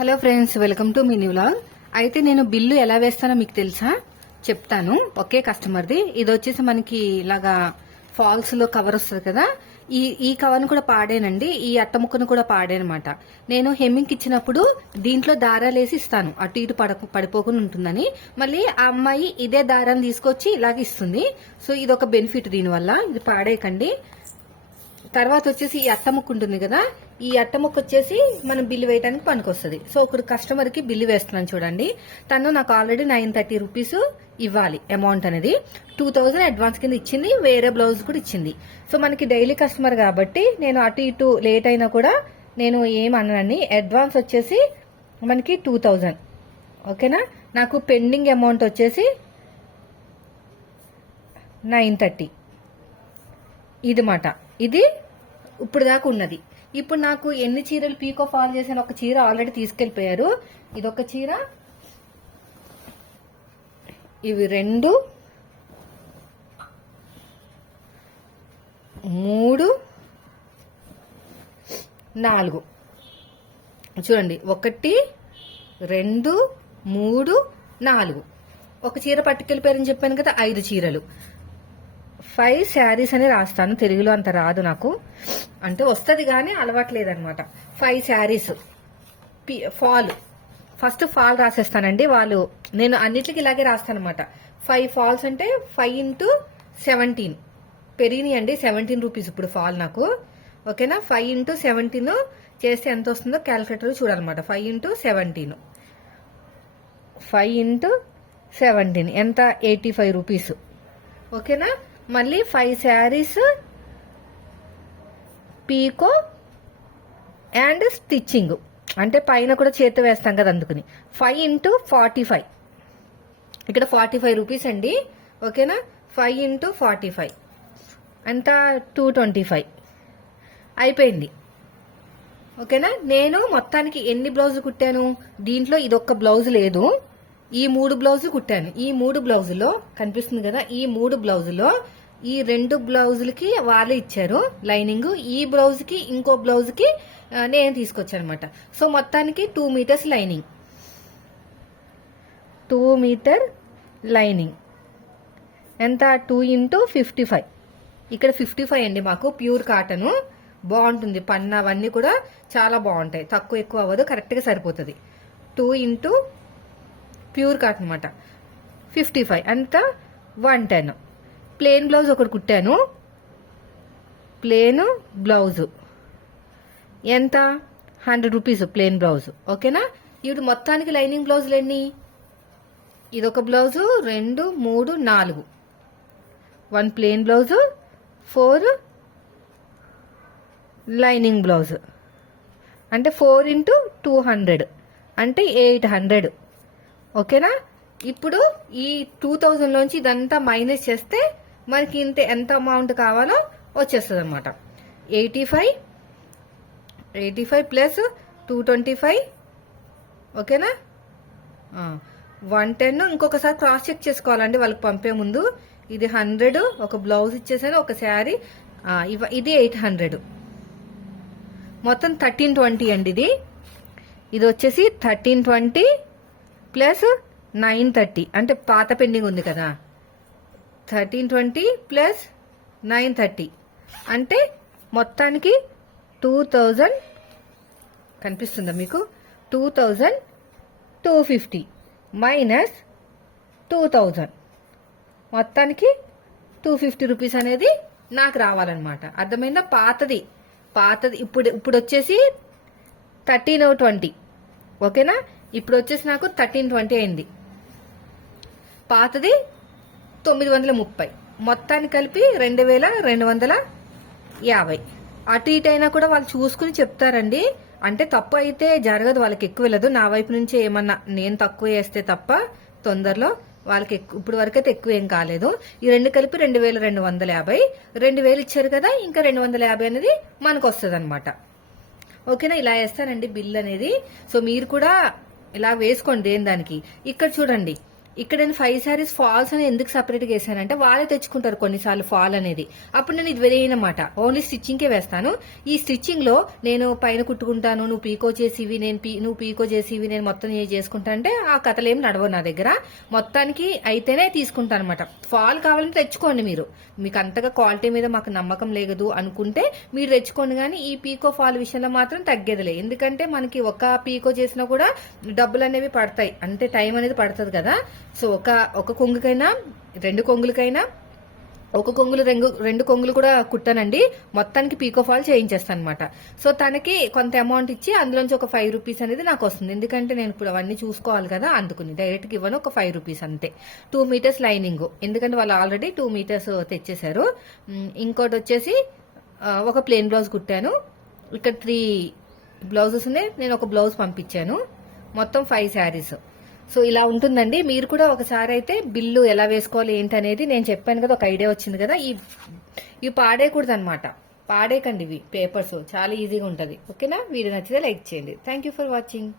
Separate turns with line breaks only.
Hello friends welcome to mini vlog. అయితే నేను bill ఎలా వేస్తానో మీకు తెలుసా? చెప్తాను. ఒకే కస్టమర్ది. ఇది వచ్చేసి మనకి ఇలాగా ఫాల్స్లో కవర్ వస్తుంది కదా? ఈ ఈ కవర్ను కూడా పాడేనండి. ఈ అట్ట ముక్కను కూడా పాడేనమాట. నేను హెమ్మింగ్ ఇచ్చినప్పుడు దీంట్లో దారాలు వేసి ఇస్తాను. అటు ఇటు పడ పడిపోకుండా ఉంటుందని. మళ్ళీ ఆ అమ్మాయి ఇదే దారాన్ని తీసుకొచ్చి ఇలాగ ఇస్తుంది. సో ఇది ఒక బెనిఫిట్ దీనివల్ల. ఇది పాడేయకండి. తర్వాత వచ్చేసి ఈ అట్టముక్క ఉంటుంది కదా ఈ అట్టముక్క వచ్చేసి మనం బిల్లు వేయడానికి పనికొస్తుంది. సో ఇప్పుడు కస్టమర్కి బిల్లు వేస్తున్నాను చూడండి. తను నాకు ఆల్రెడీ నైన్ థర్టీ రూపీస్ ఇవ్వాలి అమౌంట్ అనేది. టూ థౌజండ్ అడ్వాన్స్ కింద ఇచ్చింది వేరే బ్లౌజ్ కూడా ఇచ్చింది. సో మనకి డైలీ కస్టమర్ కాబట్టి నేను అటు ఇటు లేట్ అయినా కూడా నేను ఏమన్నానండి అడ్వాన్స్ వచ్చేసి మనకి టూ థౌజండ్. ఓకేనా? నాకు పెండింగ్ అమౌంట్ వచ్చేసి నైన్ థర్టీ. ఇది మాట ఇది ఇప్పుడు దాకా ఉన్నది. ఇప్పుడు నాకు ఎన్ని చీరలు పీకో ఫాల్ చేసిన ఒక చీర ఆల్రెడీ తీసుకెళ్ళిపోయారు. ఇదొక చీర. ఇవి రెండు. మూడు. నాలుగు. చూడండి ఒకటి రెండు మూడు నాలుగు. ఒక చీర పట్టుకెళ్ళిపోయారని చెప్పాను కదా ఐదు చీరలు. ఫైవ్ శారీస్ అని రాస్తాను. తెలుగులో అంత రాదు నాకు. అంటే వస్తుంది కానీ అలవాట్లేదనమాట five saris. Fall first fall రాసేస్తానండి. వాళ్ళు నేను అన్నిటికి ఇలాగే రాస్తాను అనమాట ఫైవ్ ఫాల్స్ అంటే ఫైవ్ ఇంటూ సెవెంటీన్ పెరిగినాయి అండి. సెవెంటీన్ రూపీస్ ఇప్పుడు ఫాల్ నాకు. ఓకేనా? ఫైవ్ ఇంటూ సెవెంటీన్ చేస్తే ఎంత వస్తుందో calculator చూడాలన్నమాట. Five into seventeen five into seventeen ఎంత? ఎయిటీ ఫైవ్ రూపీస్ ఓకేనా? మళ్ళీ five saris pico and stitching అంటే పైన కూడా చేతి వేస్తాం కదా అందుకుని. ఫైవ్ ఇంటూ ఫార్టీ ఫైవ్ ఇక్కడ ఫార్టీ ఫైవ్ రూపీస్ అండి. ఓకేనా? ఫైవ్ ఇంటూ ఫార్టీ ఫైవ్ అంతా టూ ట్వంటీ ఫైవ్ అయిపోయింది. ఓకేనా? నేను మొత్తానికి ఎన్ని బ్లౌజ్ కుట్టాను? దీంట్లో ఇదొక్క బ్లౌజ్ లేదు. ఈ మూడు బ్లౌజులు కుట్టాను. ఈ మూడు బ్లౌజులో కనిపిస్తుంది కదా ఈ మూడు బ్లౌజులో ఈ రెండు బ్లౌజులకి వాళ్ళే ఇచ్చారు లైనింగ్. ఈ బ్లౌజ్కి ఇంకో బ్లౌజ్కి నేను తీసుకొచ్చాను అనమాట సో మొత్తానికి two metres lining. Two metre lining. ఎంత? Two into fifty five. ఇక్కడ ఫిఫ్టీ ఫైవ్ అండి మాకు ప్యూర్ కాటన్. బాగుంటుంది. పన్ను అవన్నీ కూడా చాలా బాగుంటాయి. తక్కువ ఎక్కువ అవ్వదు కరెక్ట్గా సరిపోతుంది. టూ ఇంటూ ప్యూర్ కాటన్ అనమాట ఫిఫ్టీ ఫైవ్. అంతా వన్ టెన్. ప్లేన్ బ్లౌజ్ ఒకటి కుట్టాను. Plain blouse. ఎంత? Hundred rupees plain blouse. ఓకేనా? ఇప్పుడు మొత్తానికి లైనింగ్ బ్లౌజులు ఎన్ని? ఇదొక బ్లౌజు రెండు మూడు నాలుగు. One plain blouse four lining blouse. అంటే ఫోర్ ఇంటూ టూ హండ్రెడ్. అంటే ఎయిట్ హండ్రెడ్. ఓకేనా? ఇప్పుడు ఈ టూ థౌజండ్లోంచి ఇదంతా మైనస్ చేస్తే మనకి ఇంత ఎంత అమౌంట్ కావాలో వచ్చేస్తుంది అనమాట eighty five eighty five plus two twenty five ఓకేనా వన్ టెన్ ఇంకొకసారి క్రాస్ చెక్ చేసుకోవాలండి వాళ్ళకి పంపే ముందు. ఇది హండ్రెడ్ ఒక బ్లౌజ్ ఇచ్చేసాను ఒక శారీ. ఇది ఎయిట్ హండ్రెడ్ మొత్తం థర్టీన్ ట్వంటీ అండి ఇది. ఇది వచ్చేసి thirteen twenty plus nine thirty అంటే పాత పెండింగ్ ఉంది కదా. Thirteen twenty plus nine thirty. అంటే మొత్తానికి టూ థౌజండ్ కనిపిస్తుందా మీకు? Two thousand two fifty minus two thousand. మొత్తానికి టూ ఫిఫ్టీ రూపీస్ అనేది నాకు రావాలన్నమాట. అర్థమైందా? పాతది. పాతది. ఇప్పుడు ఇప్పుడు వచ్చేసి థర్టీన్ ట్వంటీ. ఓకేనా? ఇప్పుడు వచ్చేసి నాకు థర్టీన్ ట్వంటీ అయింది. పాతది తొమ్మిది వందల ముప్పై. మొత్తాన్ని కలిపి రెండు వేల రెండు వందల యాభై. అటు ఇటు అయినా కూడా వాళ్ళు చూసుకుని చెప్తారండి. అంటే తప్పు అయితే జరగదు వాళ్ళకి ఎక్కువ వెళ్ళదు. నా వైపు నుంచి ఏమన్నా నేను తక్కువ వేస్తే తప్ప తొందరలో వాళ్ళకి ఎక్కువ ఇప్పుడు వరకు అయితే ఎక్కువ ఏం కాలేదు. ఈ రెండు కలిపి రెండు వేల రెండు వందల యాభై. రెండు వేలు ఇచ్చారు కదా ఇంకా రెండు వందల యాభై అనేది మనకు వస్తుంది అనమాట ఓకేనా? ఇలా వేస్తానండి బిల్ అనేది. సో మీరు కూడా ఇలా వేసుకోండి దేని దానికి. ఇక్కడ చూడండి. ఇక్కడ నేను ఫైవ్ శారీస్ ఫాల్స్ అని ఎందుకు సపరేట్గా వేసానంటే వాళ్ళే తెచ్చుకుంటారు కొన్నిసార్లు ఫాల్ అనేది. అప్పుడు నేను ఇది వేయనమాట ఓన్లీ స్టిచ్చింగ్కే వేస్తాను. ఈ స్టిచ్చింగ్లో నేను పైన కుట్టుకుంటాను నువ్వు పీకో చేసివి నేను పీ నువ్వు పీకో చేసివి నేను మొత్తం ఏ చేసుకుంటా అంటే ఆ కథలు ఏం నడవవు నా దగ్గర. మొత్తానికి అయితేనే తీసుకుంటాను అనమాట ఫాల్ కావాలంటే తెచ్చుకోండి మీరు. మీకు అంతగా క్వాలిటీ మీద మాకు నమ్మకం లేదు అనుకుంటే మీరు తెచ్చుకోండి కానీ ఈ పీకో ఫాల్ విషయంలో మాత్రం తగ్గేదిలే. ఎందుకంటే మనకి ఒక పీకో చేసినా కూడా డబ్బులు అనేవి పడతాయి. అంటే టైం అనేది పడుతుంది కదా. సో ఒక ఒక కొంగుకైనా రెండు కొంగులకైనా ఒక కొంగులు రెండు రెండు కొంగులు కూడా కుట్టానండి. మొత్తానికి పీకో ఫాల్ చేయించేస్తాను అనమాట సో తనకి కొంత అమౌంట్ ఇచ్చి అందులోంచి ఒక ఫైవ్ రూపీస్ అనేది నాకు వస్తుంది. ఎందుకంటే నేను ఇప్పుడు అవన్నీ చూసుకోవాలి కదా అందుకుని డైరెక్ట్గా ఇవ్వను ఒక ఫైవ్ రూపీస్ అంతే. టూ మీటర్స్ లైనింగ్ ఎందుకంటే వాళ్ళు ఆల్రెడీ టూ మీటర్స్ తెచ్చేశారు. ఇంకోటి వచ్చేసి ఒక ప్లెయిన్ బ్లౌజ్ కుట్టాను. ఇక్కడ త్రీ బ్లౌజెస్ ఉన్నాయి. నేను ఒక బ్లౌజ్ పంపించాను. మొత్తం ఫైవ్ శారీస్ సో ఇలా ఉంటుందండి. మీరు కూడా ఒకసారి అయితే బిల్లు ఎలా వేసుకోవాలి ఏంటనేది నేను చెప్పాను కదా ఒక ఐడియా వచ్చింది కదా ఈ ఇవి పాడేయకూడదు అనమాట పాడేయకండి ఇవి పేపర్స్. చాలా ఈజీగా ఉంటుంది. ఓకేనా? వీడియో నచ్చితే లైక్ చేయండి. Thank you for watching